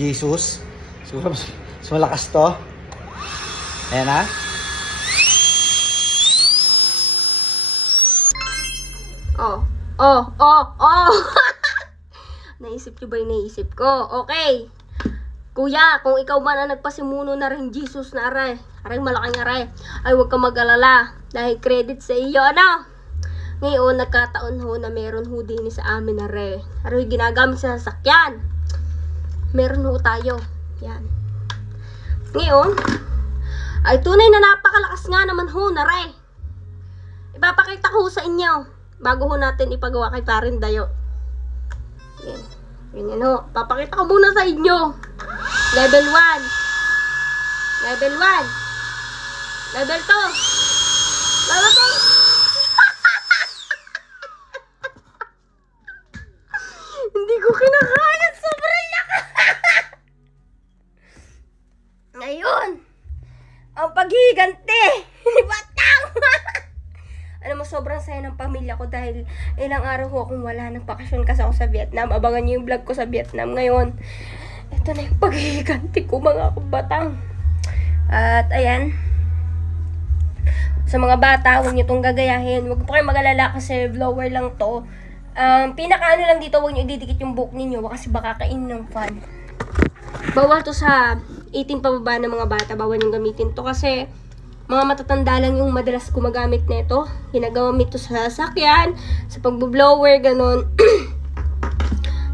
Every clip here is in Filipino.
Jesus. So malakas to. Ayan na. Oh. Naisip nyo ba yung naisip ko? Okay. Kuya, kung ikaw man ang nagpasimuno na rin Jesus na aray malaking aray, ay huwag ka mag-alala. Dahil credit sa iyo, ano? Ngayon, nagkataon ho na meron ho din sa amin aray. Aray, ginagamit sa sasakyan. Meron ho tayo. Yan. Ngayon, ay tunay na napakalakas nga naman ho na aray. Ipapakita ko sa inyo. Bago ho natin ipagawa kay Parin Dayo. Yan. Ganyan ho. Papakita ko muna sa inyo. Level 1. Level 1. Level 2. Level 2. Hindi ko kinakaya. Sobrang lakas. Ngayon. Ang paghihiganti. Batang. Alam mo, sobrang saya ng pamilya ko dahil ilang araw ko akong wala. Nagpakasyon kasi ako sa Vietnam. Abangan niyo yung vlog ko sa Vietnam. Ngayon, ito na yung paghihiganti ko, mga kabatang. At ayan. Sa mga bata, huwag niyo itong gagayahin. Huwag po kayo mag-alala kasi blower lang to. Pinaka-ano lang dito, huwag niyo ididikit yung buhok ninyo kasi baka kainin ng fan. Bawal to sa 18 pababa ng mga bata. Bawal yung gamitin to kasi mga matatanda lang yung madalas gumagamit nito. Ginagamit to sa sasakyan, sa pagbo-blower, ganun.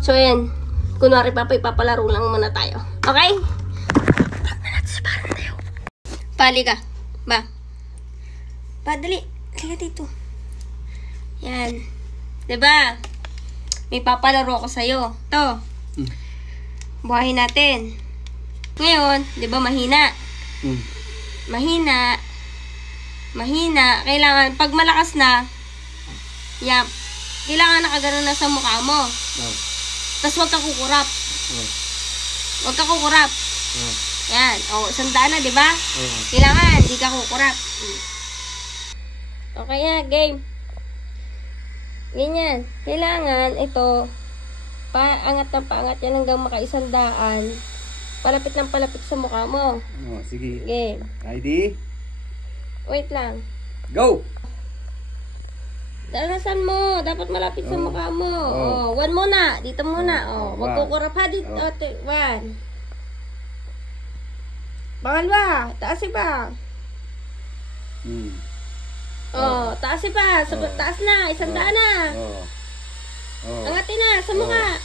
So, ayan. Kunwari, ipapalaro lang muna tayo. Okay? Tag na natin si Parin Dayo. Pali ka. Ba? Dali. Kaya dito. Yan. Diba? May papalaro ako sa'yo. To. Buhayin natin. Ngayon, diba mahina? Mahina. Kailangan, pag malakas na, yap, kailangan nakagano na sa mukha mo. Tapos huwag ka kukurap. Huwag ka kukurap. Yan. O, sandaan na, diba? Kailangan, hindi ka kukurap. Okay na, game. Ganyan. Kailangan, ito, paangat na paangat yan hanggang makaisandaan. Palapit ng palapit sa mukha mo. Sige. Game. Ready? Wait lang. Go! Dalasan mo. Dapat malapit sa mukha mo. One muna. Dito muna. Wag kukurap ha. Dito. One. Pangalawa. Taas iba. Taas iba. Taas na. Isandaan na. Angatin na sa mukha.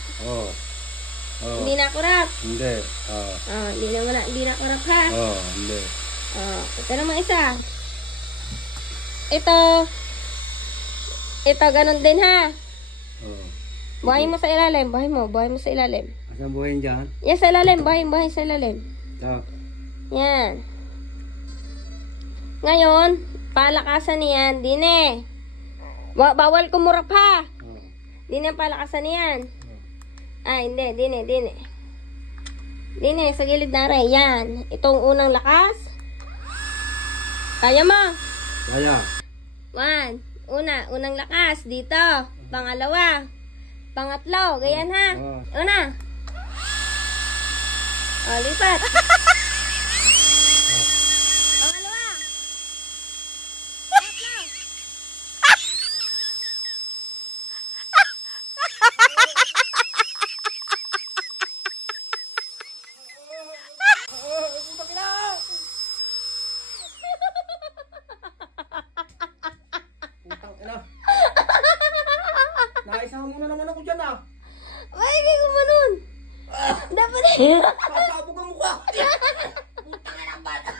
Hindi na kurap. Hindi. Hindi na kurap ha. Hindi. Ito naman isa. Ito, ganun din ha. Buhayin mo sa ilalim. Buhayin mo sa ilalim. Asan buhayin dyan? Yan sa ilalim. Buhayin sa ilalim. Ito. Yan. Ngayon, palakasan niyan. Dine. Bawal kumurap ha. Dine ang palakasan niyan. Hindi. Dine, sa gilid na rin. Yan. Itong unang lakas. Kaya mo? Kaya. Unang lakas. Dito. Pangalawa. Pangatlo. Ganyan ha. Una. Lipat. Pangalawa. Pangatlo. Naisahan mo na naman ako dyan ah. Ay, kaya gumanon. Dapat Pasabog ang mukha. Putang ina ng bata.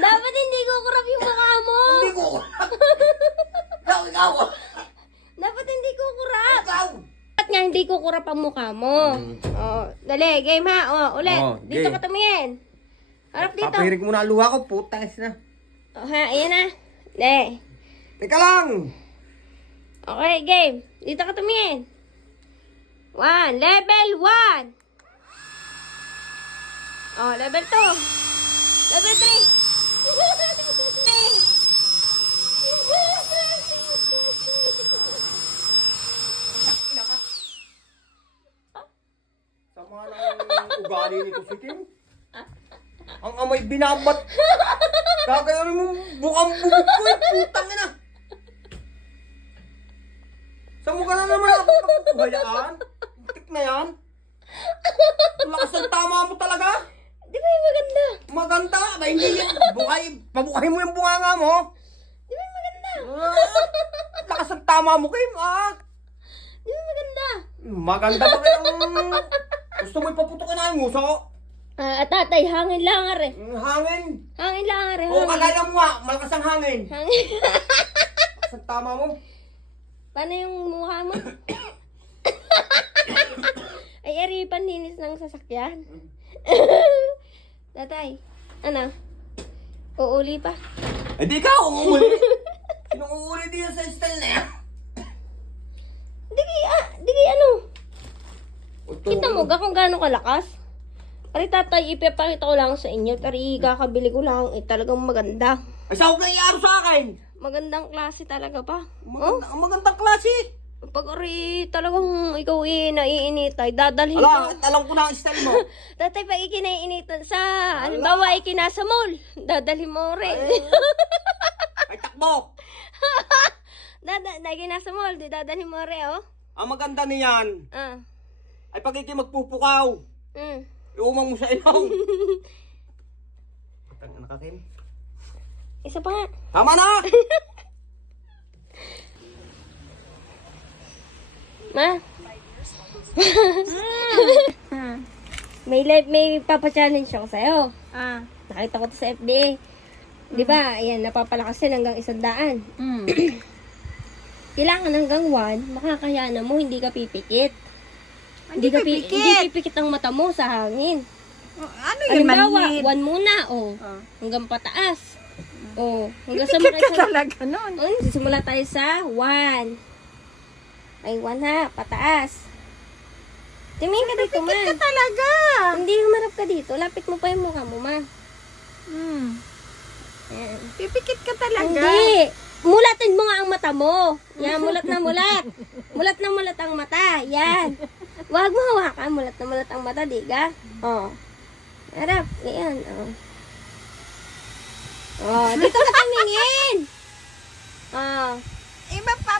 dapat hindi ko kurap yung mukha mo. Hindi ko. Ikaw. Dapat hindi ko kurap. Ikaw. Dapat nga hindi ko kurap ang mukha mo. Dali, game ha. Ulit. Dito game. ka tumingin. Harap dito. Papirik mo na ang luha ko. Putang ina. Ayan na. Dali. Teka lang. Okay, game. Dito ka tumingin. Level 1. Level 2. Level 3. Sama na ugali nito si Kim. Ang amay binabat. Kagayon mo bukang bubuk ko eh. Putang ina. Saan mo ka na naman nakapagpapagayaan? Tik na yan. Lakas ang tama mo talaga. Di ba yung maganda? Maganda. Ba hindi yan. Pabukahin mo yung bunganga mo. Di ba yung maganda? Lakas ang tama mo, Kim. Di ba maganda? Maganda ba kayang gusto mo ipaputokin na yung nguso? Tatay, hangin lang are. Hangin. Hangin lang are. Oo, kagaya mo nga. Malakas ang hangin. Hangin. Lakas ang tama mo. Paano yung mukha mo? Ay, ari, panlinis ng sasakyan. Tatay, ano? Uuli pa? Eh, di ka uuli. Sinong uuli diyan sa style na yan? Di ano? Kita mo ga kung gaano kalakas? Ari, tatay, ipapakita ko lang sa inyo. Ari, kakabili ko lang. Talagang maganda. Ay, saan ko nangyari sa akin? Magandang klase talaga pa. Ang magandang klase. Pag ari, talagang ikaw naiinitay, dadalhin Ala, ko. alam ko na ang style mo. Tatay, pag ikinainitan sa, halimbawa, ikinasa mall, dadalhin mo rin. Ay, takbo. Ikinasa mall, dadalhin mo rin, oh. Ang maganda niyan, ay pag magpupukaw, iumang mo sa ilong. Patang anak ka, Kim. Isa pa nga. Tama na! Ma? may papa-challenge ako sa'yo. Nakita ko to sa FBA. Di ba? Ayan, napapalakas yan hanggang 100. Kailangan hanggang 1, makakayanan mo, hindi ka pipikit. Hindi pipikit ang mata mo sa hangin. Ano yung Halimbawa, manhid? 1 muna, hanggang pataas. Hanggang sa Pipikit ka talaga nun. Simula tayo sa 1. Ay, 1 ha, pataas. Tingin ka dito, ma. Pipikit ka talaga. Hindi, humarap ka dito. Lapit mo pa yung mukha mo, ma. Ayan. Pipikit ka talaga. Hindi. Mulatin mo nga ang mata mo. Yan, mulat na mulat. Mulat na mulat ang mata. Yan. Huwag mo hawakan. Mulat na mulat ang mata, diga. Harap. Yan. Dito ka tumingin.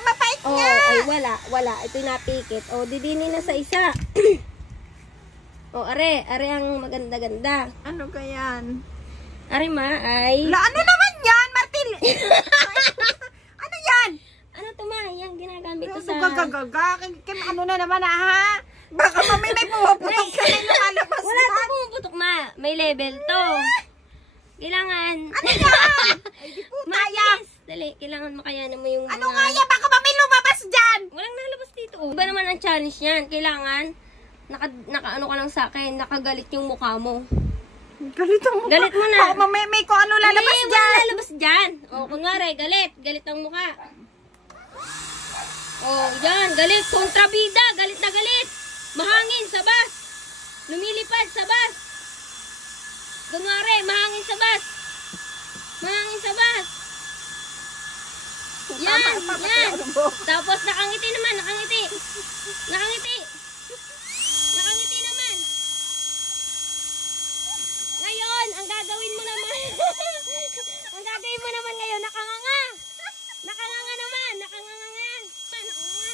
Mapait niya. Ay, wala. Ito'y napikit. Didini na sa isa. Are ang maganda-ganda. Ano kayan? Are, ma, ay... Ano naman yan, Martil? Ano yan? Ano to, ma? Yan, ginagamit to sa... Ano na naman ha? Baka may pumaputok ka na lumalabas. Wala to pumuputok, ma. May level to. Kailangan... Ano yan? Ay, di po tayo. Dali, kailangan makayanan mo yung Ano nga yan? Baka may lumabas dyan. Walang nalabas dito. Iba naman ang challenge niyan. Kailangan, naka-ano ka lang sa akin, nakagalit yung mukha mo. Galit ang mukha. Galit mo na. May kung ano lalabas Hindi, dyan. walang lalabas dyan. Kunwari, galit. Galit ang mukha. Yan, galit. Kontrabida, galit na galit. Mahangin sa bus. Lumilipad sa bus. Kunwari, mahangin sa bus. Mahangin sa bus. Yan. Tapos nakangiti naman, nakangiti. Nakangiti naman. Ngayon, ang gagawin mo naman, ngayon, nakanganga. Nakanganga naman, nakanganga nga. Nakanganga.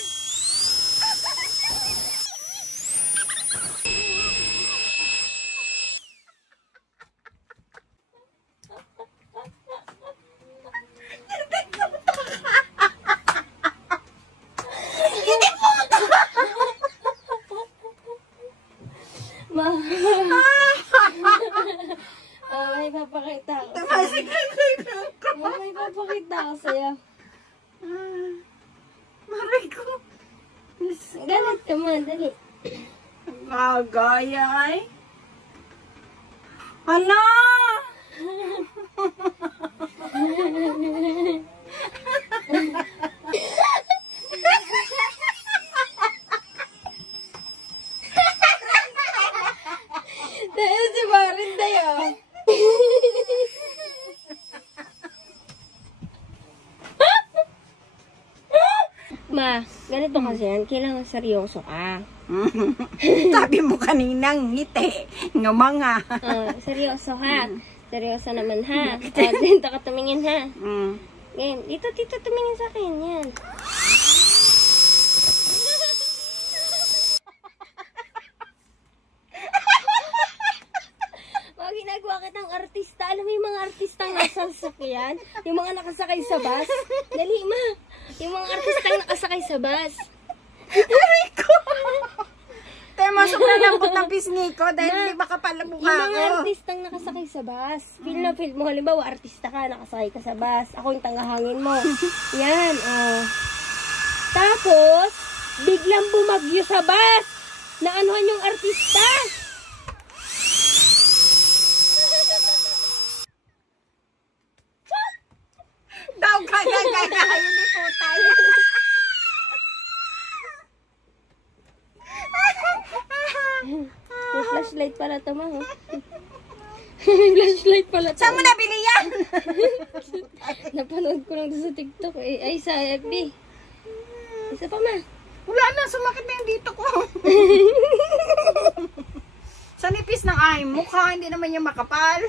May papakita ako sa'yo. May papakita ako sa'yo. Maray ko. Galit ka man, dali. Gagaya ay. Hala! Dahil si Marinday, Ma, Ganito kasi yan, kailangan seryoso ka. Sabi mo kaninang ngiti. Ngumanga. Seryoso ha. Seryoso naman ha. Dito ka tumingin ha. Ngayon, dito tumingin sa akin. Yan. Mga ginagawa kitang artista. Alam mo yung mga artistang nasa sasakyan? Yung mga nakasakay sa bus? Dali ma. Yung mga artistang nakasakay sa bus. Rico! Tayo masok na lambot ng pisngi ko dahil hindi makapal ang mukha Yung mga ko. artistang nakasakay sa bus. Feel na feel mo. Halimbawa, artista ka, nakasakay ka sa bus. Ako yung tanggahangin mo. Yan, oh. Tapos, biglang bumagyo sa bus. Naanuhan yung artista. Daw ka, hindi po tayo. May flashlight pala ito, ma. May flashlight pala ito. Saan mo nabili yan? Napanood ko lang sa TikTok. Ay, sa FB. Isa pa, ma. Wala na, sumakit na yung dito ko. Sa nipis ng ay mukha, hindi naman yung makapal.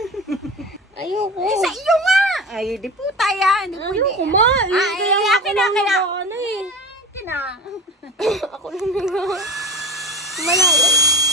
Ayoko. Sa iyo nga. Ay, di po tayo. Hindi po Ayoko, ma. Akin na. Ako na eh. Tina. Ako na nga. Malayo.